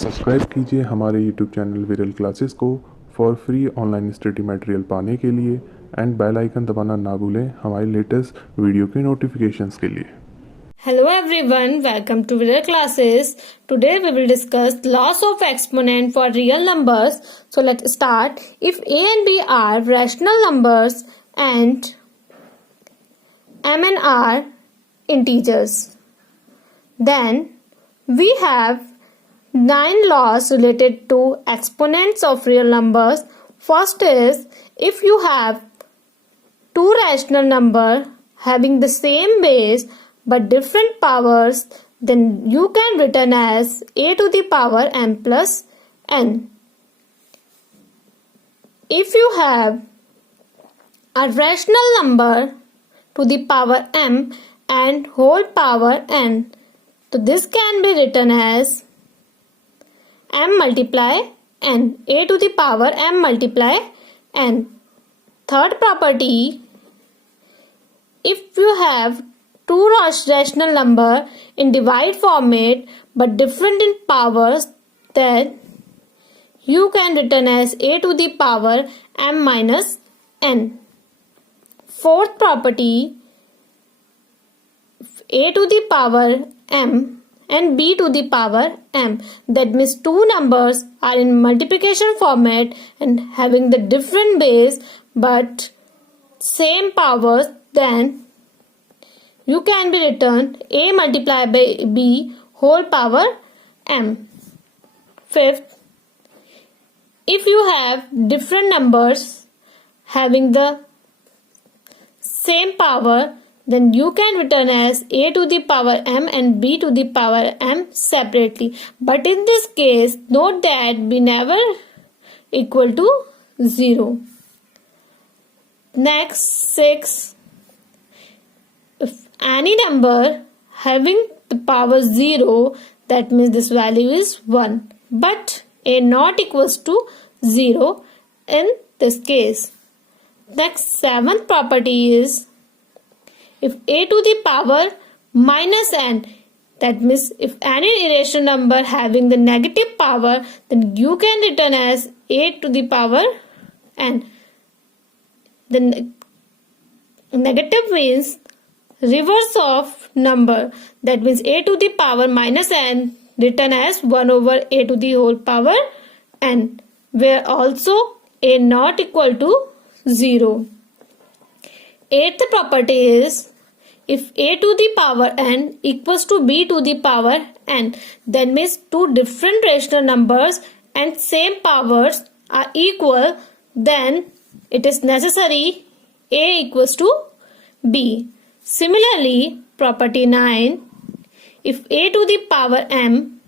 Subscribe कीजिए हमारे YouTube channel विरल क्लासेस को for free online study material पाने के लिए एंड बेल आइकन दबाना ना भूलें हमारी लेटेस्ट वीडियो के नोटिफिकेशंस के लिए। Hello everyone, welcome to Viral Classes. Today we will discuss loss of exponent for real numbers. So let's start. If a and b are rational numbers and m and n are integers, then we have 9 laws related to exponents of real numbers. First is, if you have two rational numbers having the same base but different powers, then you can written as a to the power m plus n. If you have a rational number to the power m and whole power n, so this can be written as m multiply n, a to the power m multiply n. Third property, if you have two rational number in divide format but different in powers, then you can written as a to the power m minus n. Fourth property, a to the power m and b to the power m, that means two numbers are in multiplication format and having the different base but same powers, then you can be written a multiplied by b whole power m. Fifth, if you have different numbers having the same power, then you can written as a to the power m and b to the power m separately. But in this case, note that b never equal to 0. Next, 6. If any number having the power 0, that means this value is 1. But a not equals to 0 in this case. Next, 7th property is, if a to the power minus n, that means if any irrational number having the negative power, then you can written as a to the power n. The negative means reverse of number, that means a to the power minus n written as 1 over a to the whole power n, where also a not equal to 0. Eighth property is, if a to the power n equals to b to the power n, that means two different rational numbers and same powers are equal, then it is necessary a equals to b. Similarly, property 9, if a to the power m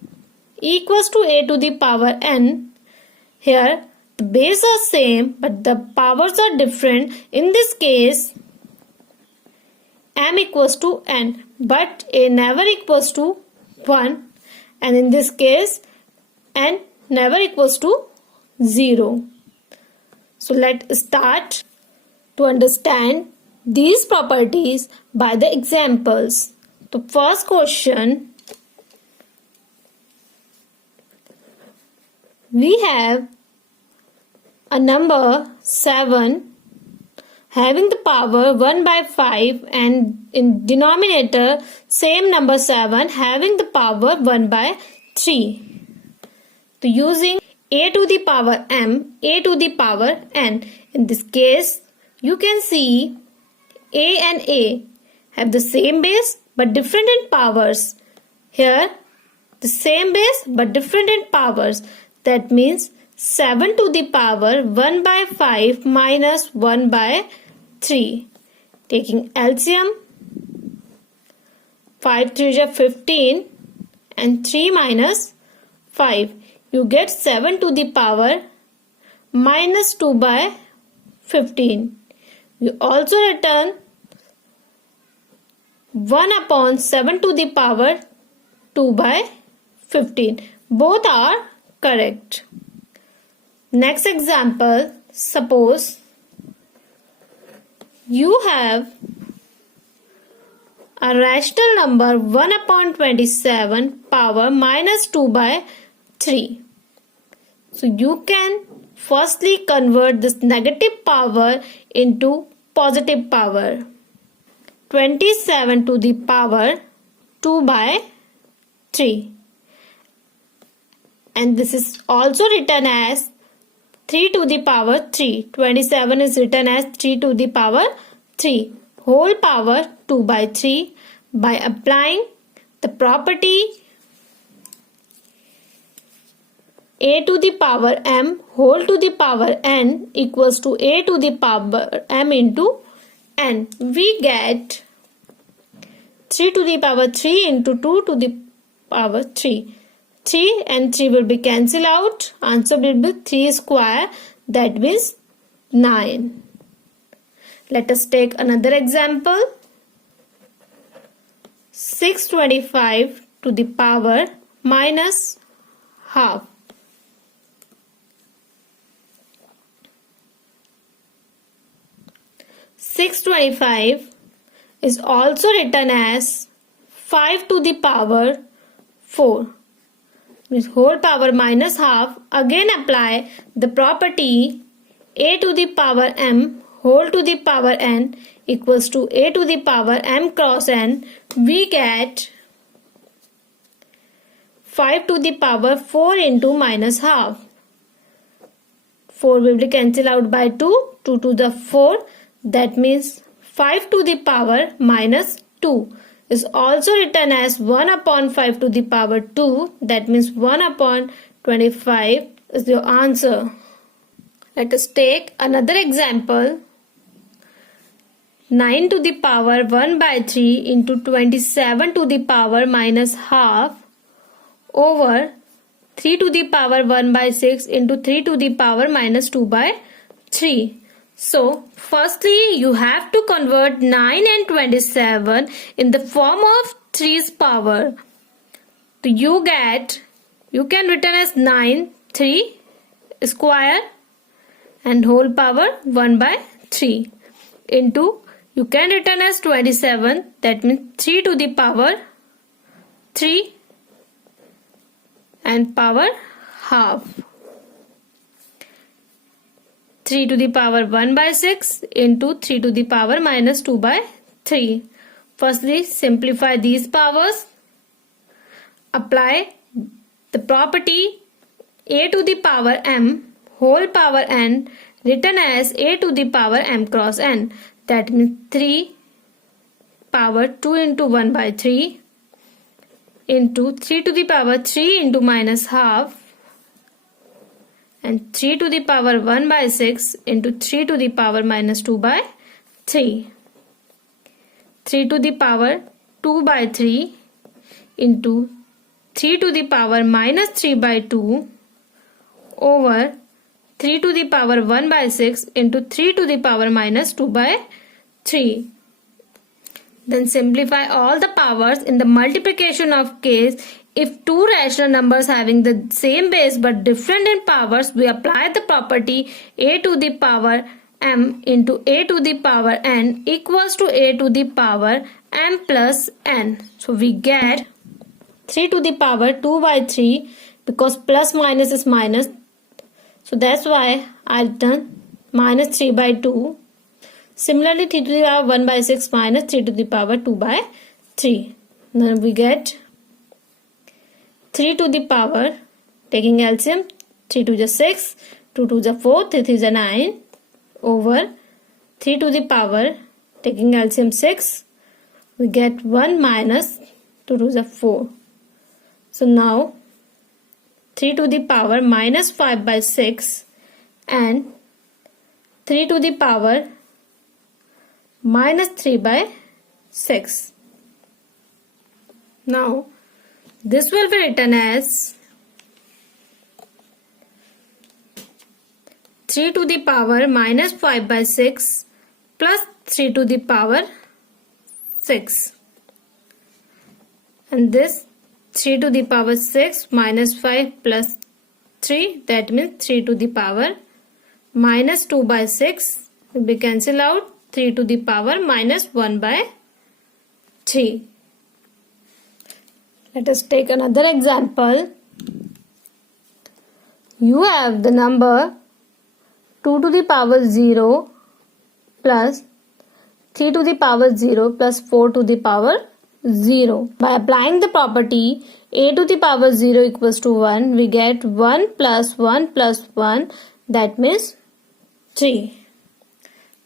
equals to a to the power n, here the base are same but the powers are different. In this case, m equals to n, but a never equals to 1, and in this case n never equals to 0. So let's start to understand these properties by the examples. The first question, we have a number 7 having the power 1 by 5 and in denominator same number 7 having the power 1 by 3. So using a to the power m, a to the power n. In this case, you can see a and a have the same base but different in powers. Here, the same base but different in powers. That means 7 to the power 1 by 5 minus 1 by 3. Taking LCM, 5 3 is 15 and 3 minus 5. You get 7 to the power minus 2 by 15. You also return 1 upon 7 to the power 2 by 15. Both are correct. Next example, suppose you have a rational number 1 upon 27 power minus 2 by 3. So you can firstly convert this negative power into positive power. 27 to the power 2 by 3. And this is also written as 3 to the power 3. 27 is written as 3 to the power 3. Whole power 2 by 3 by applying the property a to the power m whole to the power n equals to a to the power m into n. We get 3 to the power 3 into 2 to the power 3. 3 and 3 will be cancelled out. Answer will be 3 square, that means 9. Let us take another example. 625 to the power minus half. (625) is also written as 5 to the power 4. With whole power minus half. Again apply the property a to the power m whole to the power n equals to a to the power m cross n. We get 5 to the power 4 into minus half. 4 will be cancelled out by 2. 2 to the 4. That means 5 to the power minus 2 is also written as 1 upon 5 to the power 2. That means 1 upon 25 is your answer. Let us take another example. 9 to the power 1 by 3 into 27 to the power minus half over 3 to the power 1 by 6 into 3 to the power minus 2 by 3. So, firstly, you have to convert 9 and 27 in the form of 3's power. So, you can written as 9, 3 square and whole power 1 by 3 into, you can written as 27, that means 3 to the power 3 and power half. 3 to the power 1 by 6 into 3 to the power minus 2 by 3. Firstly, simplify these powers. Apply the property a to the power m whole power n written as a to the power m cross n. That means 3 power 2 into 1 by 3 into 3 to the power 3 into minus half and 3 to the power 1 by 6 into 3 to the power minus 2 by 3. 3 to the power 2 by 3 into 3 to the power minus 3 by 2 over 3 to the power 1 by 6 into 3 to the power minus 2 by 3. Then simplify all the powers in the multiplication of case. If two rational numbers having the same base but different in powers, we apply the property a to the power m into a to the power n equals to a to the power m plus n. So we get 3 to the power 2 by 3 because plus minus is minus. So that's why I done minus 3 by 2. Similarly 3 to the power 1 by 6 minus 3 to the power 2 by 3. Then we get 3 to the power, taking LCM, 3 to the 6, 2 to the 4, 3 to the 9, over 3 to the power, taking LCM 6, we get 1 minus 2 to the 4. So now 3 to the power minus 5 by 6 and 3 to the power minus 3 by 6. Now this will be written as 3 to the power minus 5 by 6 plus 3 to the power 6. And this 3 to the power 6 minus 5 plus 3, that means 3 to the power minus 2 by 6 will be cancelled out. 3 to the power minus 1 by 3. Let us take another example. you have the number 2 to the power 0 plus 3 to the power 0 plus 4 to the power 0. By applying the property a to the power 0 equals to 1, we get 1 plus 1 plus 1, that means 3.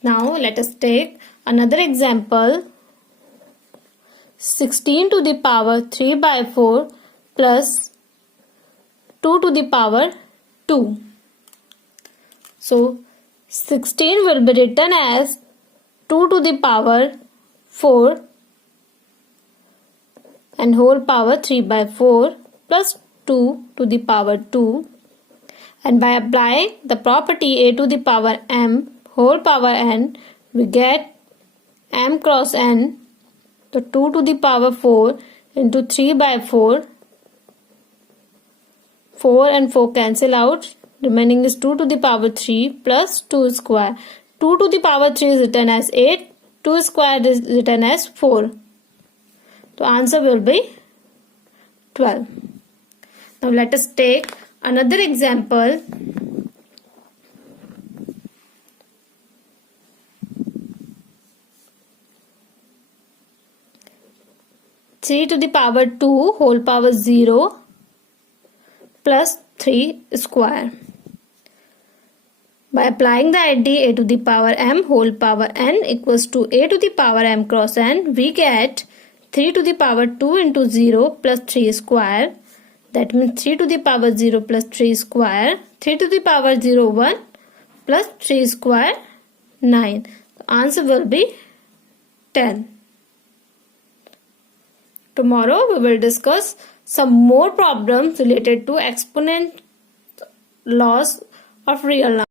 Now let us take another example. 16 to the power 3 by 4 plus 2 to the power 2. So 16 will be written as 2 to the power 4 and whole power 3 by 4 plus 2 to the power 2, and by applying the property a to the power m whole power n, we get m cross n, so 2 to the power 4 into 3 by 4, 4 and 4 cancel out, remaining is 2 to the power 3 plus 2 square. 2 to the power 3 is written as 8, 2 square is written as 4. So answer will be 12. Now let us take another example. Three to the power 2 whole power 0 plus 3 square. By applying the ID a to the power m whole power n equals to a to the power m cross n, we get 3 to the power 2 into 0 plus 3 square. That means 3 to the power 0 plus 3 square. 3 to the power 0 1 plus 3 square 9. The answer will be 10. Tomorrow we will discuss some more problems related to exponent laws of real numbers.